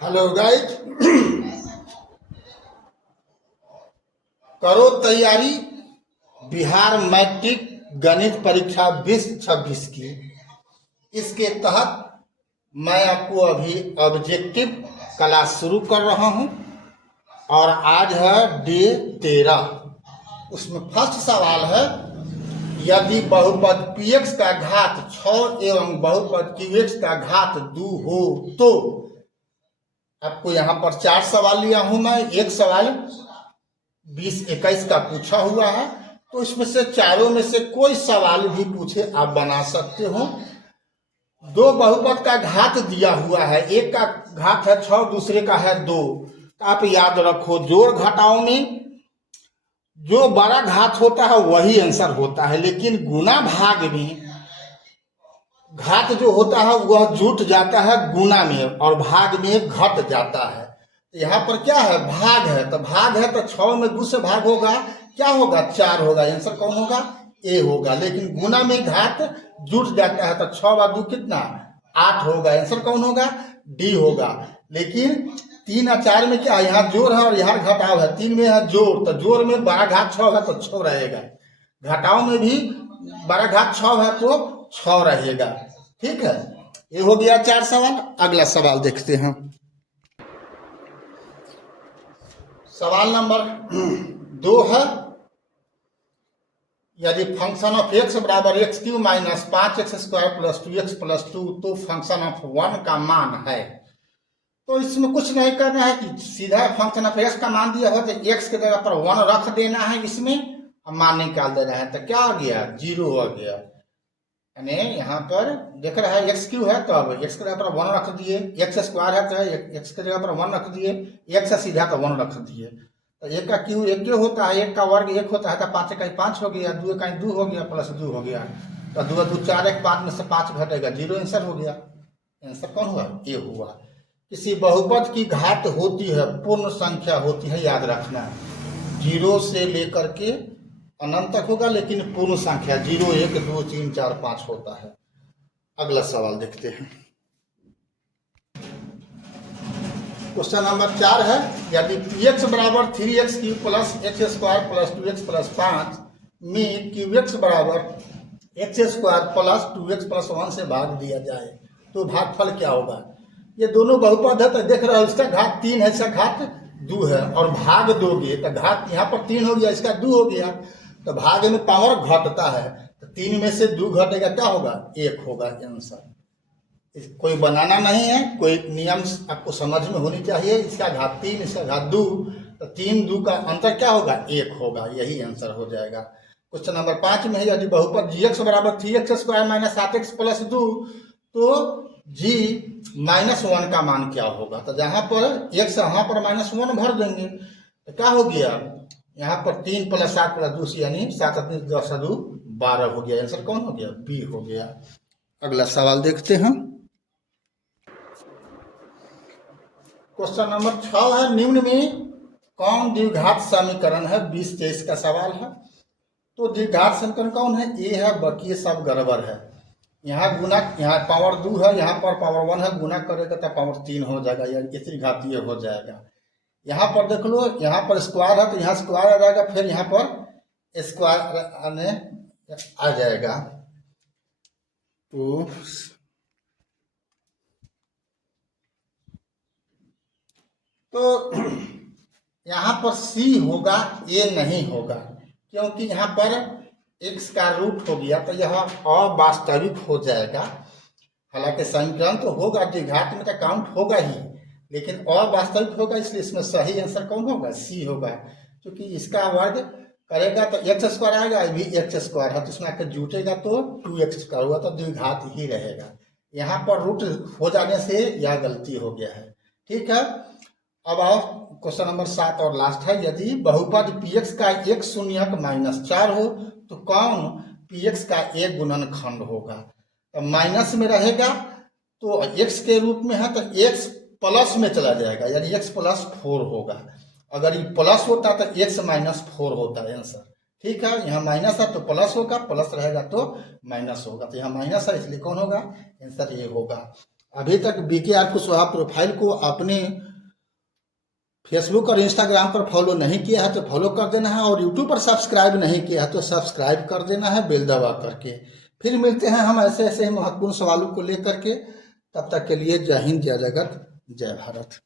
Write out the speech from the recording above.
Hello guys, करो तैयारी Bihar matric गणित परीक्षा 2026 की। इसके तहत मैं आपको अभी ऑब्जेक्टिव क्लास शुरू कर रहा हूं और आज है डे 13। उसमें फर्स्ट सवाल है, यदि बहुपद px का घात 6 एवं बहुपद qx का घात 2 हो तो। आपको यहाँ पर 4 सवाल लिया हूं मैं। एक सवाल 20-21 का पूछा हुआ है, तो इसमें से चारों में से कोई सवाल भी पूछे आप बना सकते हो। दो बहुपद का घात दिया हुआ है, एक का घात है 6, दूसरे का है 2। तो आप याद रखो, जोड़ घटाओं में जो बड़ा घात होता है वही आंसर होता है, लेकिन गुना भाग में घात जो होता है वह जुट जाता है गुना में और भाग में घट जाता है। तो यहाँ पर क्या है, भाग है, तो भाग है तो 6 में 2 से भाग होगा, क्या होगा, 4 होगा। आंसर कौन होगा, ए होगा। लेकिन गुना में घात जुट जाता है तो 6 व 2 कितना, 8 होगा। आंसर कौन होगा, डी होगा। लेकिन 3 और 4 में क्या है, यहाँ जोड़ है और यहाँ घटाव है। 3 में है जोड़, तो जोड़ में बड़ा घात 6 है तो 6 रहेगा। घटाव में भी बड़ा घात 6 है तो 6 रहेगा। ठीक है, ये हो गया 4 सवाल। अगला सवाल देखते हैं। सवाल नंबर 2 है, यदि फंक्शन ऑफ x बराबर x³ minus 5x² plus 2x+2 तो फंक्शन ऑफ 1 का मान है। तो इसमें कुछ नहीं करना है कि सीधा फंक्शन ऑफ x का मान दिया हो तो x की जगह पर 1 रख देना है, इसमें मान निकाल देना है। तो क्या आ गया, 0 आ गया। यानी यहाँ पर देख रहा है x³ है तो अब x की जगह पर 1 रख दिए, x² है तो x की जगह पर 1 रख दिए, x से सीधा तो 1 रख दिए। तो 1 का क्यू 1 होता है, 1 का वर्ग 1 होता है, तो 5 का 5 हो गया, 2 का 2 हो गया, प्लस 2 हो गया। तो 2 2 4 1 5 में से 5 घटेगा, 0 आंसर हो गया। आंसर कौन हुआ, ए हुआ। किसी बहुपद की घात होती है, पूर्ण संख्या होती है, याद रखना। 0 से लेकर के अनंत तक होगा, लेकिन पूर्ण संख्या 0 1 2 3 4 5 होता है। अगला सवाल देखते हैं। क्वेश्चन नंबर 4 है, यदि px बराबर 3x³ plus x² plus 2x+5 में qx बराबर x² प्लस 2x+1 से भाग दिया जाए तो भागफल क्या होगा। ये दोनों बहुपद है, तो देख रहे हो इसका घात 3 है, इसका घात 2 है, और भाग दोगे तो घात यहाँ पर 3 हो गया, इसका 2 हो गया। तो भाग में पावर घटता है, तो 3 में से 2 घटेगा, क्या होगा, 1 होगा। आंसर कोई बनाना नहीं है, कोई नियम आपको समझ में होनी चाहिए। इसका घात 3, इसका घात 2, तो 3 2 का अंतर क्या होगा, 1 होगा। यही आंसर हो जाएगा। क्वेश्चन नंबर 5 में है, यदि बहुपद gx बराबर 3x² माइनस 7x प्लस 2 तो g -1 का मान क्या होगा। तो जहां पर x यहाँ पर -1 भर देंगे तो क्या हो गया, यहाँ पर 3 + 7 + 2 यानी 7 × 10 = 2 12 हो गया। आंसर कौन हो गया, बी हो गया। अगला सवाल देखते हैं। क्वेश्चन नंबर 6 है, निम्न में कौन द्विघात समीकरण है। 20-23 का सवाल है। तो द्विघात समीकरण कौन है, ए है, बाकी सब गड़बड़ है। यहाँ गुना, यहाँ पावर 2 है, यहाँ पर पावर 1 है, गुना करेगा तो पावर 3 हो जाएगा, यानी इतनी घातीय हो जाएगा। यहाँ पर देख लो, यहाँ पर स्क्वायर है तो यहाँ स्क्वायर आ जाएगा, फिर यहाँ पर स्क्वायर आने आ जाएगा। तो यहाँ पर सी होगा, ए नहीं होगा, क्योंकि यहाँ पर x का रूट हो गया तो यह अवास्तविक हो जाएगा। हालांकि समीकरण तो होगा, द्विघात में तो काउंट होगा ही, लेकिन अवास्तविक होगा, इसलिए इसमें सही आंसर कौन होगा, सी होगा। क्योंकि इसका वर्ग करेगा तो x² आएगा, ये भी x² है, तो इसमें आकर जुटेगा तो 2x² होगा, तो द्विघात ही रहेगा। यहाँ पर रूट हो जाने से यह गलती हो गया है। ठीक है, अब आओ क्वेश्चन नंबर 7 और लास्ट है, यदि बहुपद px का एक शून्यक -4 हो तो कौन px का एक गुणनखंड होगा। तो माइनस में रहेगा तो x के रूप में है तो x प्लस में चला जाएगा, यानी x +4 होगा। अगर ये प्लस होता तो x -4 होता है आंसर। ठीक है, यहाँ माइनस है तो प्लस होगा, प्लस रहेगा तो माइनस होगा, तो यहाँ माइनस है इसलिए कौन होगा, आंसर ये होगा। अभी तक BKR कुशवाहा प्रोफाइल को आपने फेसबुक और इंस्टाग्राम पर फॉलो नहीं किया है तो फॉलो कर देना है, और यूट्यूब पर सब्सक्राइब नहीं किया है तो सब्सक्राइब कर देना है बेल दबा करके। फिर मिलते हैं हम ऐसे ऐसे महत्वपूर्ण सवालों को लेकर के। तब तक के लिए जय हिंद, जय जगत, जय भारत।